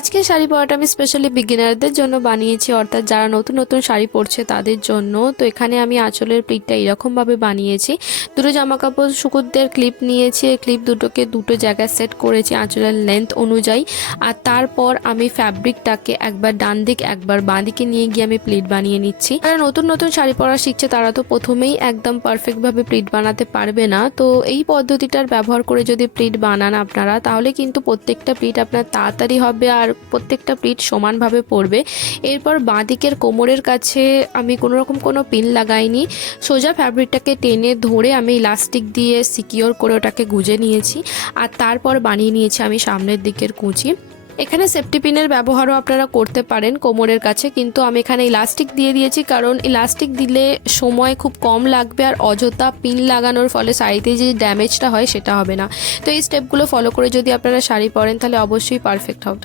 আজকে শাড়ি পরাটা আমি স্পেশালি বিগিনারদের জন্য বানিয়েছি, অর্থাৎ যারা নতুন নতুন শাড়ি পরছে তাদের জন্য। তো এখানে আমি আঁচলের প্লিটটা এরকমভাবে বানিয়েছি। দুটো জামা কাপড় সুকুরদের ক্লিপ নিয়েছি, এই ক্লিপ দুটোকে দুটো জায়গায় সেট করেছি আঁচলের লেন্থ অনুযায়ী। আর তারপর আমি ফ্যাব্রিকটাকে একবার ডান দিক একবার বাঁ দিকে নিয়ে গিয়ে আমি প্লিট বানিয়ে নিচ্ছি। যারা নতুন নতুন শাড়ি পরা শিখছে তারা তো প্রথমেই একদম পারফেক্টভাবে প্লিট বানাতে পারবে না। তো এই পদ্ধতিটার ব্যবহার করে যদি প্লিট বানান আপনারা, তাহলে কিন্তু প্রত্যেকটা প্লিট আপনার তাড়াতাড়ি হবে আর প্রত্যেকটা প্লিট সমানভাবে পড়বে। এরপর বাঁ দিকের কোমরের কাছে আমি কোনো পিন লাগাইনি, সোজা ফ্যাব্রিকটাকে টেনে ধরে আমি ইলাস্টিক দিয়ে সিকিওর করে ওটাকে গুজে নিয়েছি। আর তারপর বানিয়ে নিয়েছি আমি সামনের দিকের কুঁচি। এখানে সেফটি পিনের ব্যবহারও আপনারা করতে পারেন কোমরের কাছে, কিন্তু আমি এখানে ইলাস্টিক দিয়ে দিয়েছি, কারণ ইলাস্টিক দিলে সময় খুব কম লাগবে আর অযথা পিন লাগানোর ফলে শাড়িতে যে ড্যামেজটা হয় সেটা হবে না। তো এই স্টেপগুলো ফলো করে যদি আপনারা শাড়ি পরেন তাহলে অবশ্যই পারফেক্ট হবে।